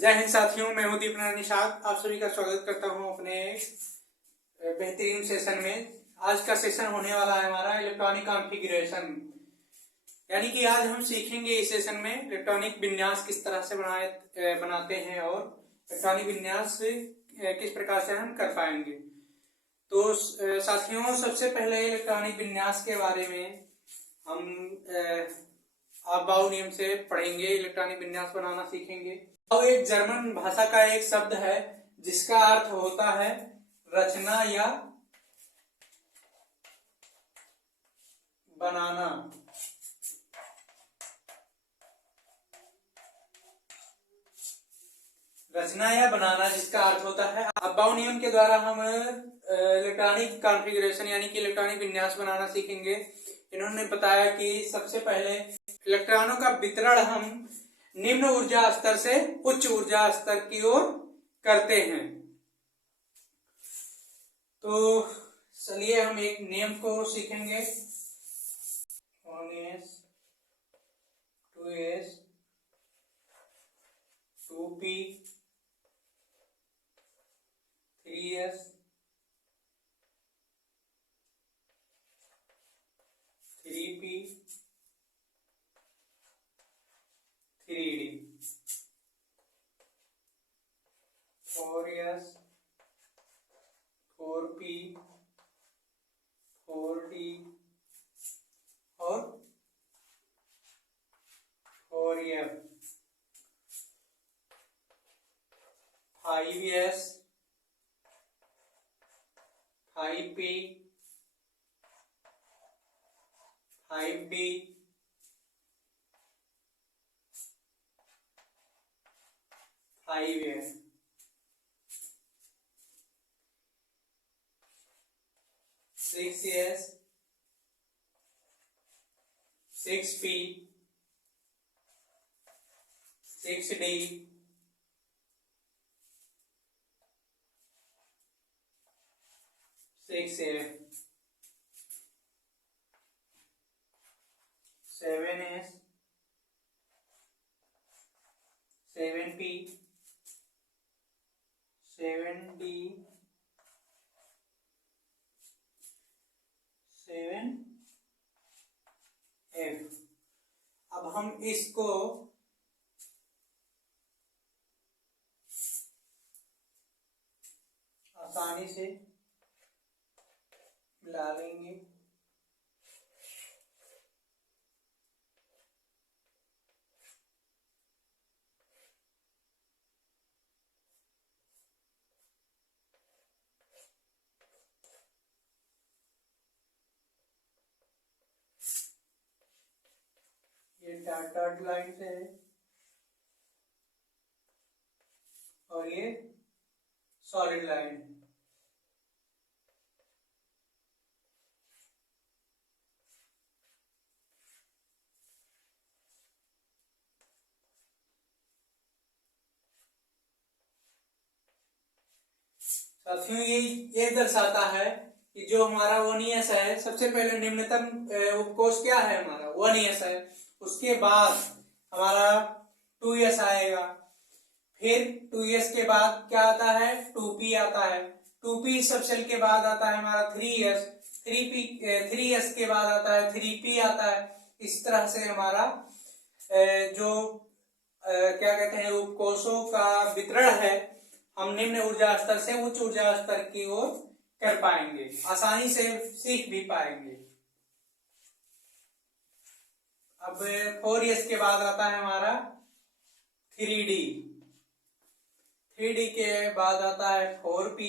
जय हिंद साथियों, मैं हूं दीपनारायण निषाद। आप सभी का स्वागत करता हूं अपने बेहतरीन सेशन में। आज का सेशन होने वाला है हमारा इलेक्ट्रॉनिक कॉन्फ़िगरेशन, यानी कि आज हम सीखेंगे इस सेशन में इलेक्ट्रॉनिक विन्यास किस तरह से बनाते हैं और इलेक्ट्रॉनिक विन्यास किस प्रकार से हम कर पाएंगे। तो साथियों, सबसे पहले इलेक्ट्रॉनिक विन्यास के बारे में हम अबाउ नियम से पढ़ेंगे, इलेक्ट्रॉनिक विन्यास बनाना सीखेंगे। और एक जर्मन भाषा का एक शब्द है जिसका अर्थ होता है रचना या बनाना। रचना या बनाना जिसका अर्थ होता है। अबाउ नियम के द्वारा हम इलेक्ट्रॉनिक कॉन्फ़िगरेशन यानी कि इलेक्ट्रॉनिक विन्यास बनाना सीखेंगे। इन्होंने बताया कि सबसे पहले इलेक्ट्रॉनों का वितरण हम निम्न ऊर्जा स्तर से उच्च ऊर्जा स्तर की ओर करते हैं। तो चलिए हम एक नियम को सीखेंगे। 1s 2s 2p 3s 3p 3d 4s 4p 4d और 4f 5s 5p 5d 5f 6s 6p 6d 6f 7s 7p 7d 7f। अब हम इसको आसानी से मिला लेंगे। ये डॉट लाइन से है और ये सॉलिड लाइन है। साथियों, ये दर्शाता है कि जो हमारा 1s है, सबसे पहले निम्नतम उपकोष क्या है, हमारा 1s है। उसके बाद हमारा 2s आएगा, फिर 2s के बाद क्या आता है, 2p आता है। 2p सब सेल के बाद आता है हमारा 3s, 3s के बाद आता है 3p आता है। इस तरह से हमारा जो क्या कहते हैं उपकोषों का वितरण है, हम निम्न ऊर्जा स्तर से उच्च ऊर्जा स्तर की ओर कर पाएंगे, आसानी से सीख भी पाएंगे। अब 4s के बाद आता है हमारा 3d, 3d के बाद आता है 4p,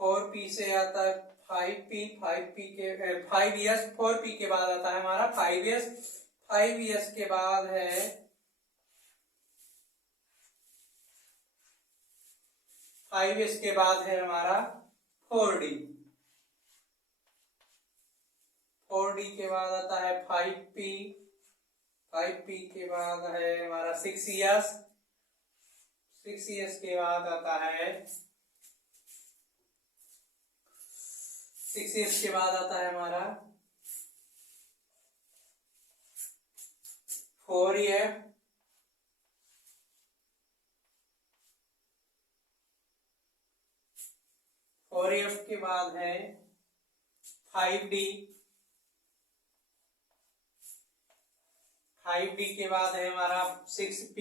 4p से आता है 5p, 5p के 5s, 4p के बाद आता है हमारा 5s, 5s के बाद है 5s के बाद है हमारा 4d, 4d के बाद आता है 5p, 5p के बाद है हमारा 6s, 6s के बाद आता है 6s के बाद आता है हमारा 4f, 4F के बाद है 5D, 5D के बाद है हमारा 6P।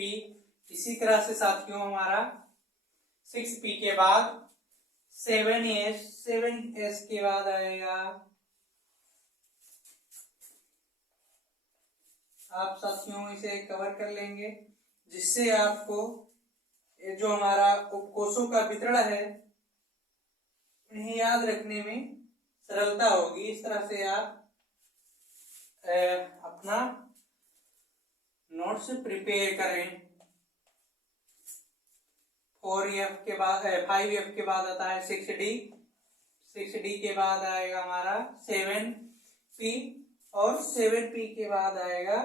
इसी तरह से साथियों हमारा 6P के बाद 7S, 7S के बाद आएगा, आप साथियों इसे कवर कर लेंगे जिससे आपको जो हमारा उपकोषों का वितरण है इन्हें याद रखने में सरलता होगी। इस तरह से आप अपना नोट्स प्रिपेयर करें। 4F के बाद 5F के बाद आता है 6D, 6D के बाद आएगा हमारा 7P और 7P के बाद आएगा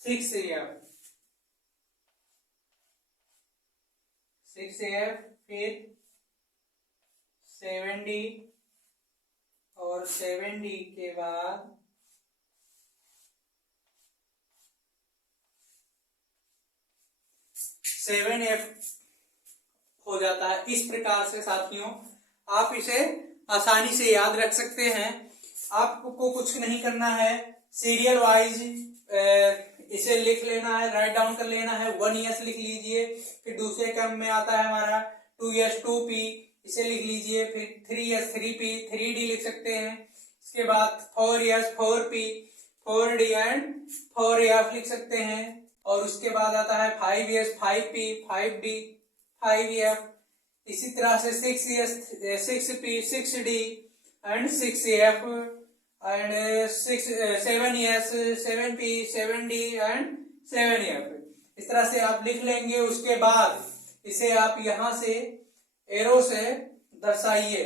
6F, 6F फिर 7D और 7D के बाद 7F हो जाता है। इस प्रकार से साथियों आप इसे आसानी से याद रख सकते हैं। आपको कुछ नहीं करना है, सीरियल वाइज इसे लिख लेना है, राइट डाउन कर लेना है। 1S लिख लीजिए, फिर दूसरे क्रम में आता है हमारा 2S 2P, इसे लिख लीजिए, फिर 3S 3P 3D लिख सकते हैं। इसके बाद 4S 4P 4D and 4F लिख सकते हैं। और उसके बाद आता है 5S 5P 5D 5F। इसी तरह से 6S 6P 6D and 6F and 7S 7P 7D and 7F। इस तरह से आप लिख लेंगे। उसके बाद इसे आप यहां से एरो से दर्शाइए।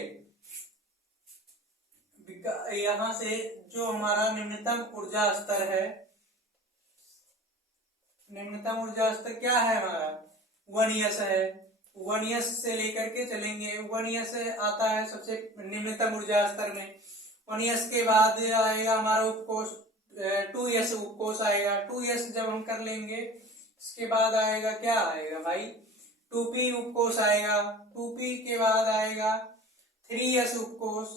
यहां से जो हमारा निम्नतम ऊर्जा स्तर है, निम्नतम ऊर्जा स्तर क्या है हमारा 1S है। 1S से लेकर के चलेंगे। 1S आता है सबसे निम्नतम ऊर्जा स्तर में। 1S के बाद आएगा हमारा उपकोष 2S उपकोष आएगा। 2S जब हम कर लेंगे इसके बाद आएगा क्या आएगा भाई 2P उपकोष आएगा। 2P के बाद आएगा 3S उपकोष।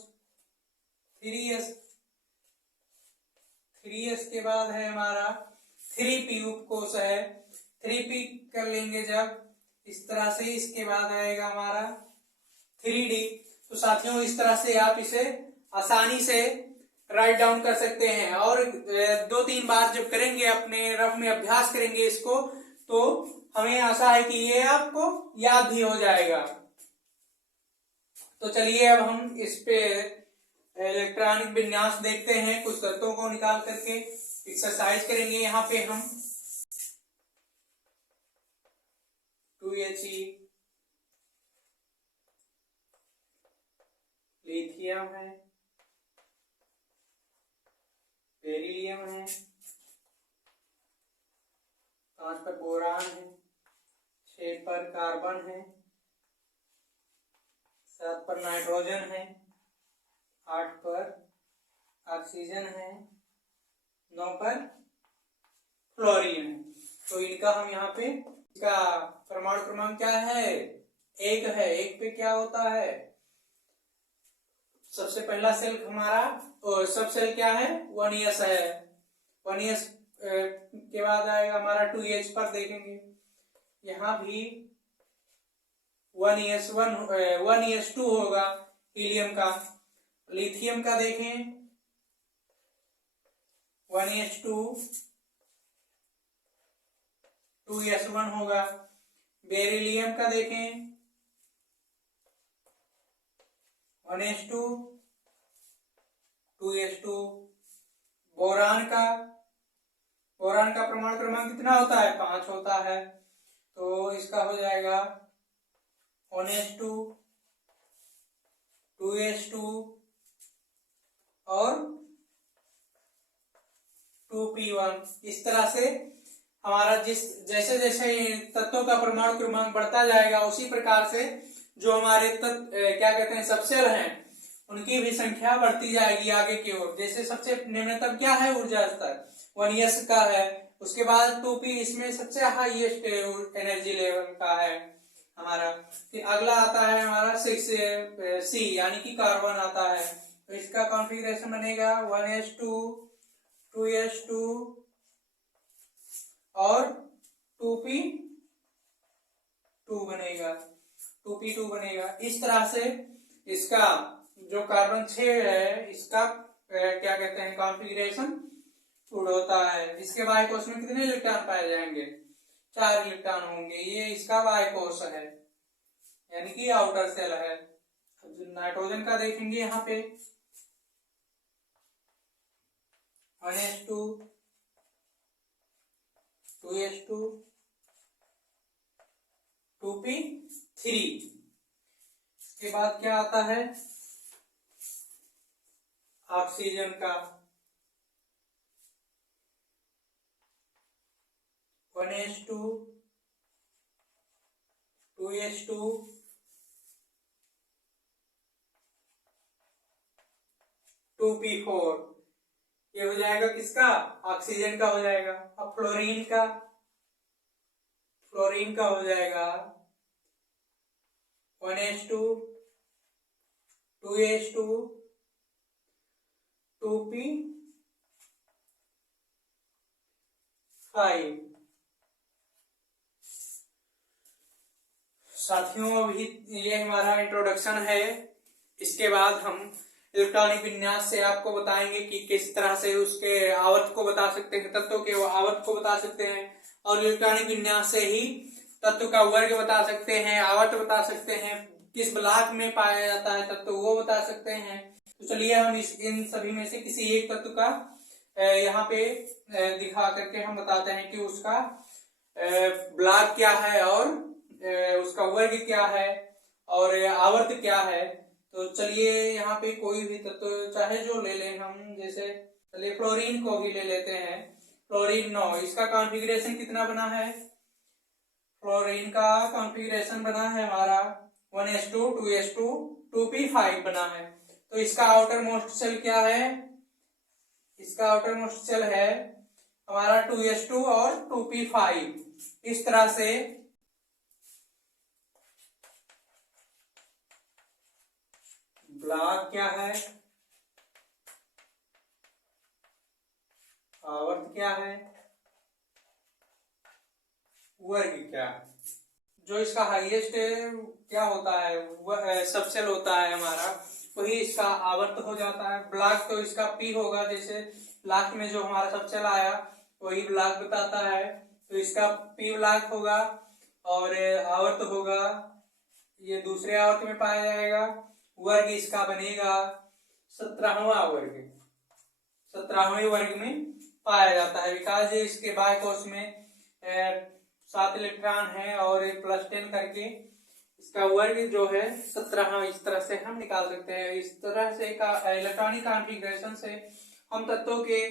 3S के बाद है हमारा 3P उपकोष है। 3P कर लेंगे जब इस तरह से, इसके बाद आएगा हमारा 3D। तो साथियों इस तरह से आप इसे आसानी से राइट डाउन कर सकते हैं। और 2-3 बार जब करेंगे, अपने रफ में अभ्यास करेंगे इसको, तो हमें आशा है कि ये आपको याद भी हो जाएगा। तो चलिए अब हम इस पे इलेक्ट्रॉनिक विन्यास देखते हैं। कुछ तत्वों को निकाल करके एक्सरसाइज करेंगे। यहाँ पे हम 2He लिथियम है, बेरिलियम है, 5 पर बोरान है, 6 पर कार्बन है, 7 पर नाइट्रोजन है, 8 पर ऑक्सीजन है, 9 पर फ्लोरीन है। तो इनका हम यहाँ पे, इसका परमाणु क्रमांक क्या है 1 है। 1 पे क्या होता है, सबसे पहला सेल हमारा, सब सेल क्या है 1S है। 1S के बाद आएगा हमारा 2H पर देखेंगे, यहाँ भी 1S2 होगा हीलियम का। लिथियम का देखें 1H2 2S1 होगा। बेरिलियम का देखें 1H2 2S2। बोरान का परमाणु क्रमांक कितना होता है 5 होता है। तो इसका हो जाएगा 1H2 2S2 और 2P1। इस तरह से हमारा जैसे जैसे तत्वों का परमाणु क्रमांक बढ़ता जाएगा, उसी प्रकार से जो हमारे क्या कहते हैं सब सेल हैं उनकी भी संख्या बढ़ती जाएगी आगे की ओर। जैसे सबसे निम्नतम क्या है ऊर्जा स्तर 1s का है, उसके बाद 2p इसमें सबसे हाईएस्ट एनर्जी लेवल का है हमारा। फिर अगला आता है हमारा 6c यानी कि कार्बन आता है। तो इसका कॉन्फ़िगरेशन बनेगा 1s2 2s2 और 2p2 बनेगा 2p2 बनेगा। इस तरह से इसका जो कार्बन 6 है इसका क्या कहते हैं कॉन्फ़िगरेशन फूड होता है। इसके बाह्य कोश में कितने इलेक्ट्रॉन पाए जाएंगे? 4 इलेक्ट्रॉन होंगे। ये इसका बाह्य कोश है यानी कि आउटर सेल है। जो नाइट्रोजन का देखेंगे यहाँ पे 1s2 2s2 2p3। इसके बाद क्या आता है ऑक्सीजन का 1s2 2s2 2p4। ये हो जाएगा किसका? ऑक्सीजन का हो जाएगा। अब फ्लोरीन का हो जाएगा 1s2 2s2 2p5। साथियों अभी ये हमारा इंट्रोडक्शन है। इसके बाद हम इलेक्ट्रॉनिक विन्यास से आपको बताएंगे कि किस तरह से उसके आवर्त को बता सकते हैं, तत्वों के आवर्त को बता सकते हैं, और इलेक्ट्रॉनिक विन्यास से ही तत्व का वर्ग बता सकते हैं, आवर्त बता सकते हैं, किस ब्लॉक में पाया जाता है तत्व वो बता सकते हैं। तो चलिए हम इन सभी में से किसी एक तत्व का यहाँ पे दिखा करके हम बताते हैं कि उसका ब्लॉक क्या है और उसका वर्ग क्या है और आवर्त क्या है। तो चलिए यहाँ पे कोई भी तत्व चाहे जो ले लें हम, जैसे चलिए फ्लोरीन को भी ले लेते हैं। फ्लोरीन 9, इसका कॉन्फ़िगरेशन कितना बना है? फ्लोरीन का कॉन्फ़िगरेशन बना है हमारा 1s2 2s2 2p5 बना है। तो इसका आउटर मोस्ट शेल क्या है? इसका आउटर मोस्ट शेल है हमारा 2s2 और 2p5। इस तरह से ब्लॉक क्या है, आवर्त क्या है, वर्ग क्या है। जो इसका हाईएस्ट क्या होता है वह सबसेल होता है हमारा, वही इसका आवर्त हो जाता है। ब्लॉक तो इसका पी होगा, जैसे ब्लॉक में जो हमारा सबसेल आया वही ब्लॉक बताता है, तो इसका पी ब्लॉक होगा और आवर्त होगा ये दूसरे आवर्त में पाया जाएगा। वर्ग इसका बनेगा 17वां वर्ग, 17वें वर्ग में पाया जाता है। बिकॉज इसके बाह्य कोश में 7 इलेक्ट्रॉन है और +10 करके इसका वर्ग जो है 17 इस तरह से हम निकाल सकते हैं। इस तरह से इलेक्ट्रॉनिक कॉन्फ़िगरेशन से हम तत्वों के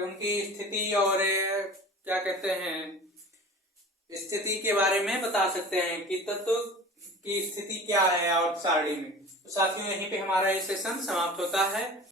उनकी स्थिति और क्या कहते हैं स्थिति के बारे में बता सकते हैं कि तत्व की स्थिति क्या है आवर्त सारणी में। तो साथियों यहीं पे हमारा ये सेशन समाप्त होता है।